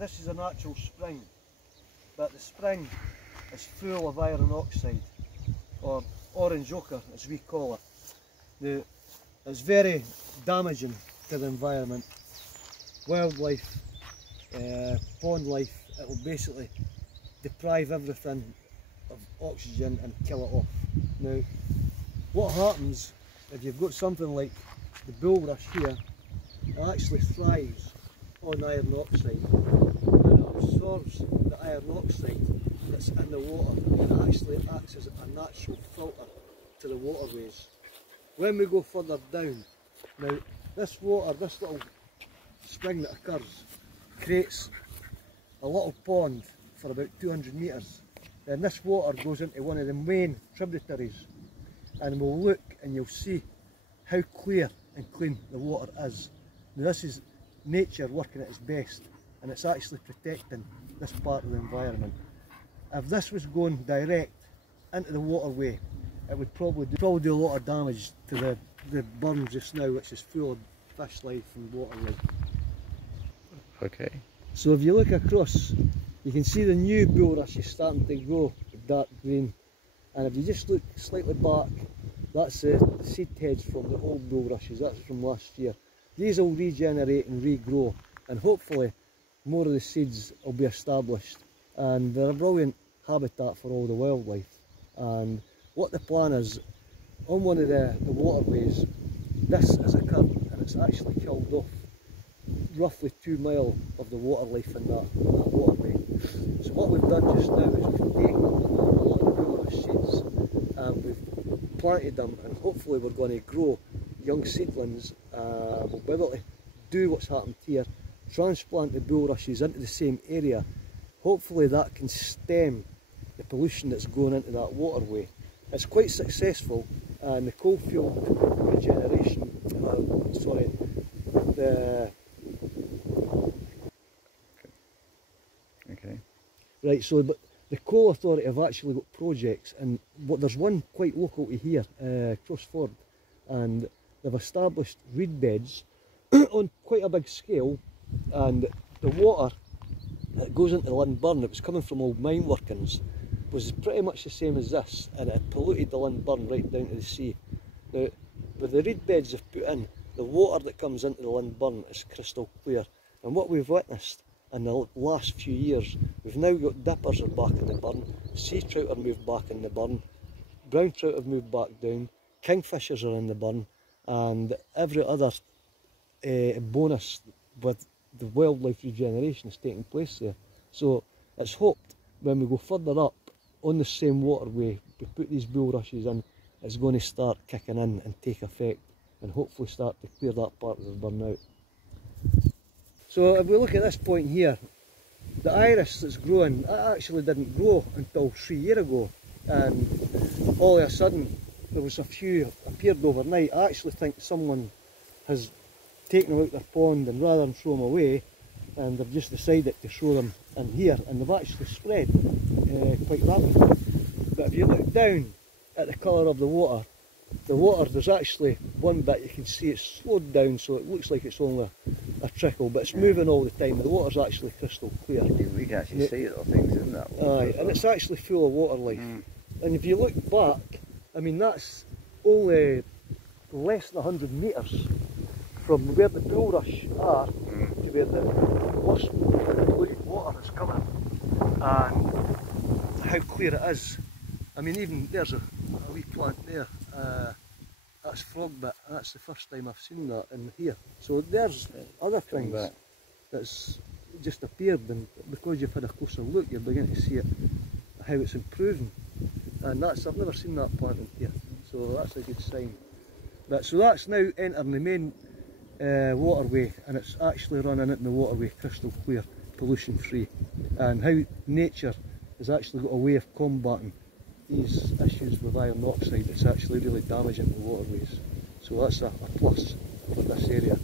this is a natural spring, but the spring is full of iron oxide, or orange ochre as we call it. It's very damaging to the environment, wildlife, pond life. It will basically deprive everything of oxygen and kill it off. Now, what happens if you've got something like the bulrush here? It actually thrives on iron oxide, and it absorbs the iron oxide that's in the water, and it actually acts as a natural filter to the waterways. When we go further down, now this water, this little spring that occurs, creates a little pond for about 200 metres. Then this water goes into one of the main tributaries, and we'll look and you'll see how clear and clean the water is. Now this is nature working at its best, and it's actually protecting this part of the environment. If this was going direct into the waterway, it would probably do a lot of damage to the burn just now, which is full of fish life and water life. Okay. So if you look across, you can see the new bulrush is starting to grow dark green, and if you just look slightly back, that's the seed heads from the old bulrushes. That's from last year. These will regenerate and regrow, and hopefully more of the seeds will be established, and they're a brilliant habitat for all the wildlife. And what the plan is, on one of the waterways, this has occurred, and it's actually killed off roughly 2 mile of the water life in that waterway. So what we've done just now is we've taken a lot of the bulrush seeds and we've planted them, and hopefully we're going to grow young seedlings. We'll be able to do what's happened here, transplant the bulrushes into the same area. Hopefully that can stem the pollution that's going into that waterway. It's quite successful, and the coalfield regeneration, Right, so but the Coal Authority have actually got projects, and there's one quite local to here, Crossford, and they've established reed beds on quite a big scale, and the water that goes into the Lynn Burn, it was coming from old mine workings, was pretty much the same as this, and it had polluted the Lynn Burn right down to the sea. Now, with the reed beds they've put in, the water that comes into the Lynn Burn is crystal clear, and what we've witnessed in the last few years, we've now got dippers are back in the burn, sea trout are moved back in the burn, brown trout have moved back down, kingfishers are in the burn, and every other bonus with the wildlife regeneration is taking place there. So it's hoped when we go further up on the same waterway, we put these bulrushes in, it's going to start kicking in and take effect, and hopefully start to clear that part of the burn out. So if we look at this point here, the iris that's growing, it actually didn't grow until 3 years ago, and all of a sudden there was a few appeared overnight. I actually think someone has taken them out their pond, and rather than throw them away, and they've just decided to throw them in here, and they've actually spread quite rapidly. But if you look down at the colour of the water, there's actually one bit you can see it's slowed down, so it looks like it's only a trickle, but it's moving all the time. The water's actually crystal clear. We can actually see little things in that water. Aye, and it's actually full of water life. And if you look back, I mean, that's only less than 100 metres from where the bulrush are to where the worst polluted water is coming, and how clear it is. I mean, even there's a wee plant there, that's frogbit, and that's the first time I've seen that in here. So there's other things that's just appeared, and because you've had a closer look, you're beginning to see it, how it's improving, and I've never seen that plant in here, so that's a good sign. But so that's now entering the main waterway, and it's actually running into the waterway crystal clear, pollution free, and how nature has actually got a way of combating these issues with iron oxide. It's actually really damaging the waterways, so that's a plus for this area.